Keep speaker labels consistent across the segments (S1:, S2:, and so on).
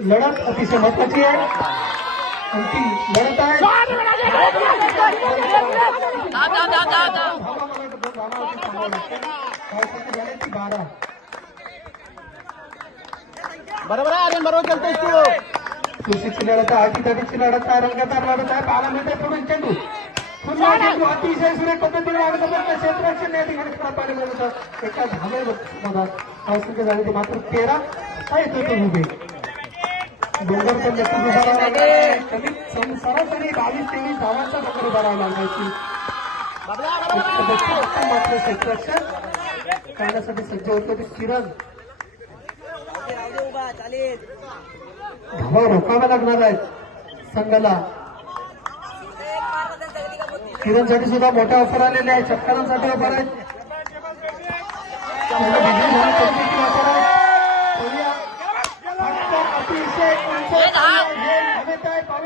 S1: लढत अतिशय महत्वाची आहे. आणि ती लढत आहे. बारा
S2: बरोबर आहे आर्यन बरोबर केलतोस तू
S1: सुशीची लढत आहे अटीतटीची लढत आहे रंगतार लढत आहे बारा मिनिटे पुढून चेंडू. पुन्हा चेंडू अतिशय सुरेख पद्धतीने या ठिकाणी खेळत पाहिलं मिळत होतं एका धावे मधात धावसंख्या झाली मात्र तेरा. हा येतो तो उभे. डोंगर पण नक्कीच उभा लागेल लागला सरासरी बावीस तेवीस धावांचा डोंगर उभारावा लागायची मात्र क्षेत्ररक्षण करण्यासाठी सज्ज होतो ते किरण धावा रोखाव्या लागणार आहेत संघाला किरणसाठी सुद्धा मोठ्या ऑफर आलेल्या आहेत शेतकऱ्यांसाठी ऑफर आहेत त्यांना डिग्री झाली तरी देखील offer आहे. पाहूया. फटका अतिशय उंच झेल हवेत आहे. पाहूया झेलबाजू पाहूया. स्वतः झेल या ठिकाणी निश्चितच प्रयत्न करतोय. झेल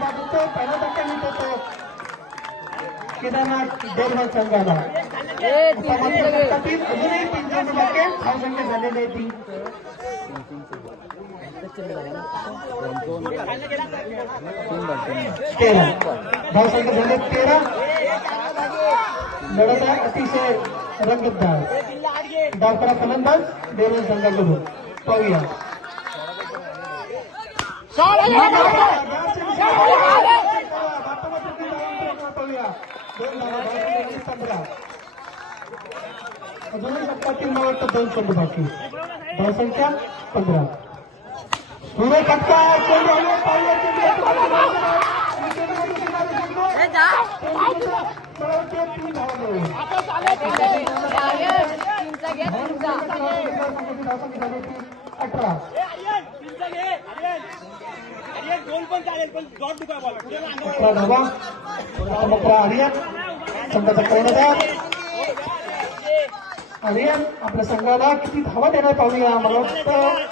S1: बाद होतोय. पहिला धक्का मिळतो केदारनाथ देवगड संघाला आता मात्र षटकातील अजूनही तीन चेंडू बाकी आहेत. धावसंख्या झालेली आहे ती तेरा धावसंख्या झाले तेरा लढत आहे अतिशय रंगतदार डावकरा फलंदाज देवगड संघाकडून पाहूया. दोन षटकातील मला वाटतं दोन चेंडू बाकी. धावसंख्या पंधरा. सुरे फटका. चेंडू आले. पाहिजे चेंडू तीन धावा मिळवून. अठरा.
S2: दोन पण चालेल पण डॉट दुखा बॉल
S1: अठरा धावा अठरा आर्यन. संघाचा कर्णधार. आर्यन आपल्या संघाला किती धावा देणार पाहूया मला वाटतं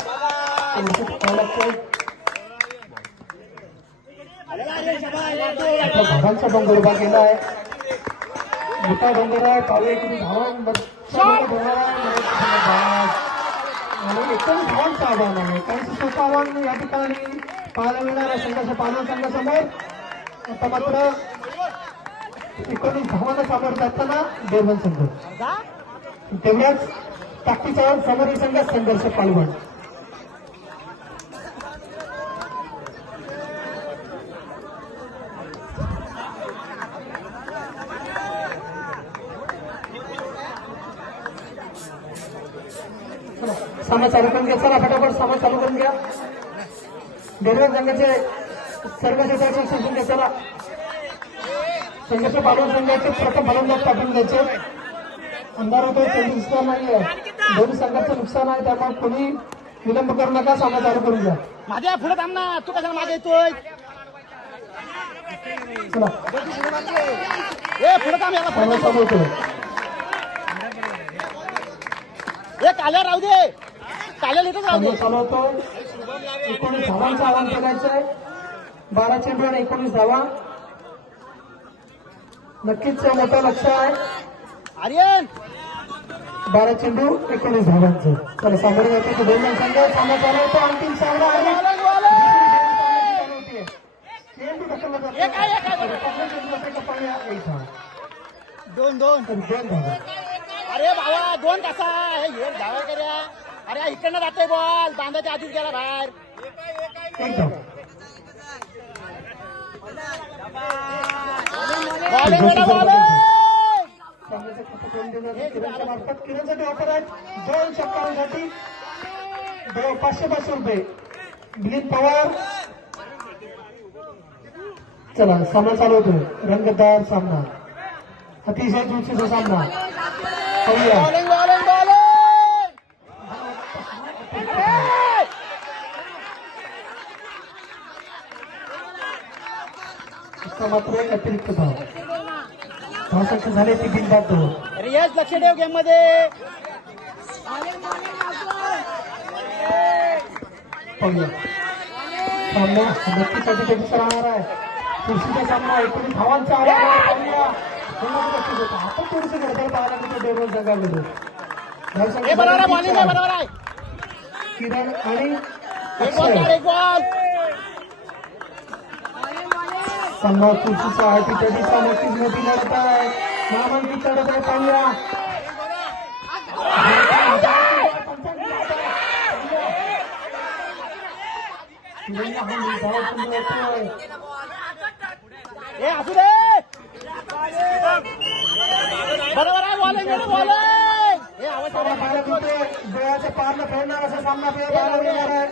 S1: धावांचा डोंगर उभा केला आहे. मोठा डोंगर आहे पाहूया किती धावा डोंगर आहे आव्हान आहे. सोपं आव्हान या ठिकाणी पाहायला मिळणार आहे संघाच्या पालव संघासमोर आता मात्र एकोणीस धावांना सामोरं जाताना देवगण संघ. तेवढ्याच ताकदीच्या समोरील संघ संघर्ष पालवण सामना चालू करून घ्या सामना चालू करून घ्या देवगण संघाचे सर्व क्षेत्राचे शिक्षण चला संघर्ष पालवण संघाचे प्रथम फलंदाज पाठवून द्यायचे अंधार चेंडू दिसणार नाहीये. दोन्ही संघाचं नुकसान आहे त्यामुळे कोणी विलंब करू नका सामना चालू करून घ्या.
S2: माझ्या पुढे थांब ना तू कशाला मागे येतोय?
S1: चला.
S2: ए पुढे थांब याला
S1: सामना
S2: पुढे
S1: चालू होतोय.
S2: ए काल्या राहू दे. काल्या इथंच राहू
S1: सामना
S2: दे
S1: चालू होतोय एकोणीस धावांचं आव्हान करायचं आहे बारा चेंडू आणि एकोणीस धावा. नक्कीच मोठं लक्ष आहे.
S2: आर्यन!
S1: बारा चेंडू एकोणीस धावांचं. चला सामोरे जाते तो दोन संघ सामना चालू होतो अंतिम सामना आहे. का.
S2: दोन दोन.
S1: दोन धावा.
S2: अरे बाबा दोन कसा हे एक धावा कर्या अरे इकडनं जातोय बॉल. बांधाच्या आधीच गेला बाहेर.
S1: ऑफर आहेत दोन दो- पाचशे पाचशे रुपये. मिलिंद पवार. चला सामना चालू होतोय. रंगतदार सामना. अतिशय जुळशीचा सामना पाहूया
S2: बॉलिंग बॉलिंग बॉलिंग
S1: इसका मात्र एक अतिरिक्त धाव धावसंख्या झाली ती दोन
S2: अरे यश लक्ष ठेव गेममध्ये.
S1: पाहूया. सामना नक्कीच अतिशय राहणार आहे. खुर्शीचा सामना एकोणीस धावांचा आला. आपण थोडंसं गडबड पाहायला मिळतं
S2: हे बरोबर आहे
S1: किरण आणि खुर्चीच्या आटीच्या दिशा नक्कीच मोठी लढत आहे. नामांकित लढत आहे मिळतोय. डोळ्याच्या पारनं खेळणार असा सामना आहे.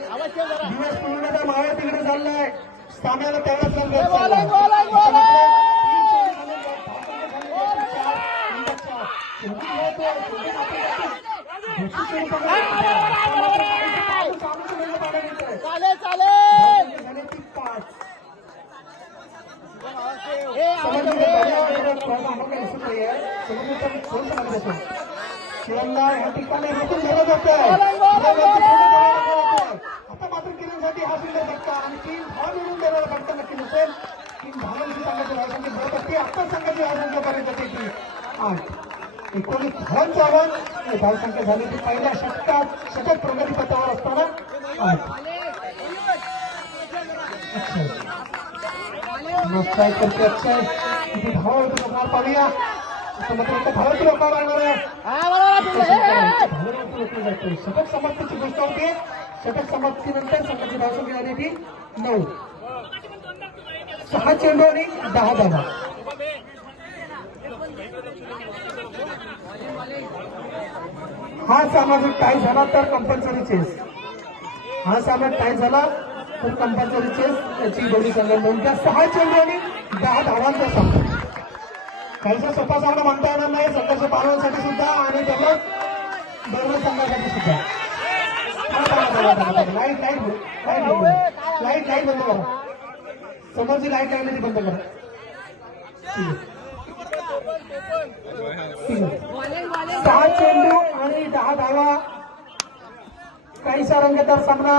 S1: दिवस पूर्ण तर मावळ तिकडे चाललाय. सामन्याला
S2: हे आवाज
S1: शिवमला या ठिकाणी रोखून धरलं जातंय. आता मात्र किरणसाठी हा सुंदर फटका आणि तीन धाव मिळून देणारा फटका नक्की नसेल तीन धावांची संघाची धावसंख्या येते ती आठ एकोणीस आणि धावसंख्या झाली ती पहिल्या षटकात षटक प्रगतीपथावर असताना. आठ अक्षय. करते अक्षय. किती धावा होती बघणार पाहूया धावाची रोखा लागणार आहे. शतक समाप्तीची गोष्ट होती. शतक समाप्तीनंतर संघाची धावसंख्या झाली ती नऊ. सहा चेंडू आणि दहा धावा. हा सामना जर टाय झाला तर कंपल्सरी चेस हा सामना टाय झाला तर कंपल्सरी चेस याची दोन्ही संघांच्या सहा चेंडू आणि दहा धावांचा सामना. काहीसा सोपा सामना म्हणता येणार नाही. संघर्ष पालवांसाठी सुद्धा आणि त्याला दोन्ही संघासाठी सुद्धा. लाइट लाइट लाइट लाइट बंद करा. समोरची लाइट लागली बंद करा. सहा चेंडू आणि दहा धावा. काहीसा रंगतदार सामना.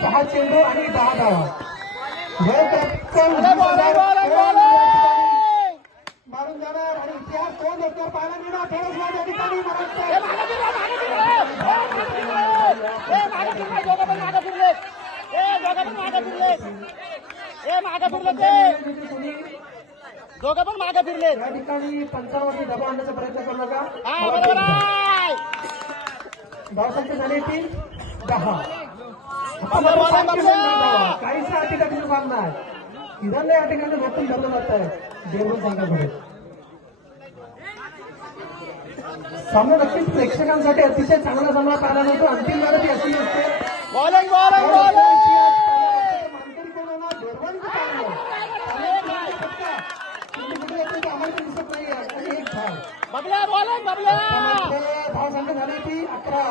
S1: सहा चेंडू आणि दहा धावा. मारून जाणार आणि इतिहास कोण रचणार पाहायला मिळणार. थोडंच वेळ या ठिकाणी महाराष्ट्र
S2: मागे फिरले ते. दोघं पण मागे फिरले.
S1: या ठिकाणी पंचावरती दबाव आणण्याचा प्रयत्न करू नका. धावसंख्या झाली तीन दहा.
S2: बाबा.
S1: काहीसा अटीतटीचा सामना आहे किरणला या ठिकाणी रोखून धरलं जात आहे देवरूप संघाकडे सामना नक्कीच प्रेक्षकांसाठी अतिशय चांगला सामना पाहायला मिळतो. अंतिम लढत ही अशी असते
S2: बॉलिंग बॉलिंग बॉलिंग
S1: मानकरी कोण होणार? दोरवांचं पाहिलं. आणि फटका. कुठे कुठे येते ते आम्हाला पण दिसत नाहीये. आणि एक धाव.
S2: बबल्या बोला बबल्या.
S1: धाव संख्या झाली ती अकरा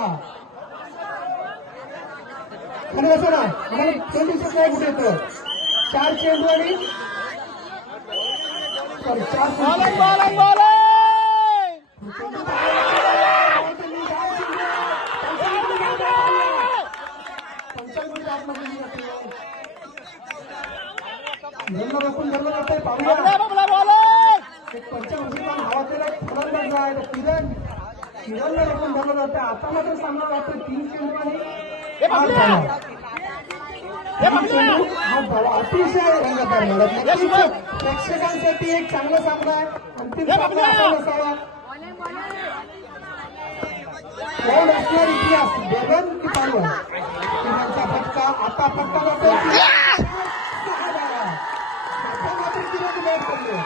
S1: खाली बसो ना आम्हाला दोन दिवसात नाही कुठे येतं चार चेंडू आणि सॉरी चार
S2: बॉलिंग बॉलिंग बॉलिंग
S1: धरलं रोखून धरलं जातंय पाहूया एक पंचवर्षीचा नावाचा एक फलंदाज आहे तो किरण किरणला रोखून धरलं जातं. आता मात्र सामना तीन चेंडू
S2: हे.
S1: अतिशय. प्रेक्षकांसाठी एक चांगला सामना आहे. अंतिम सामना
S2: बघूया.
S1: असा नसावा कोण असणार इतिहास? देवन की पालवन किरणचा फटका आता फटका जातोय सहा धावा. आता मात्र किरण बॅट करतोय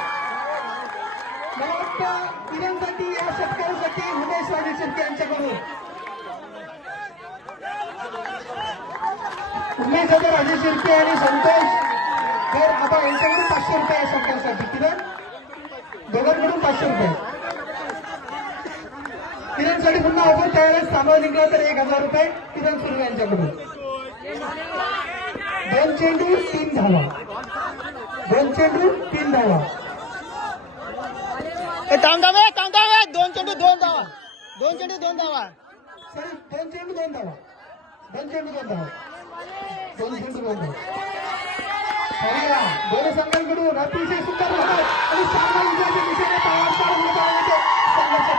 S1: मला वाटतं किरणसाठी या शेतकऱ्यांसाठी उमेश राजे यांच्याकडून. उमेश आता राजे शिर्के आणि संतोष तर आता यांच्याकडून पाचशे रुपये या शेतकऱ्यांसाठी. किरण? दोघांकडून पाचशे रुपये. किरणसाठी पुन्हा ऑफर त्यावेळेस सामावून निघलं तर एक हजार रुपये. किरण सुर्वे यांच्याकडून. दोन चेंडू तीन धावा. दोन चेंडू तीन धावा.
S2: थांब थांब हे, थांब थांब दोन चेंडू दोन धावा. दोन चेंडू दोन धावा.
S1: दोन चेंडू दोन धावा. दोन चेंडू दोन धावा. दोन चेंडू दोन धावा. दोन्ही संघांकडून अतिशय सुंदर आणि सामना विजयाच्या दिशेने तयार चालू होत आहे. संघर्ष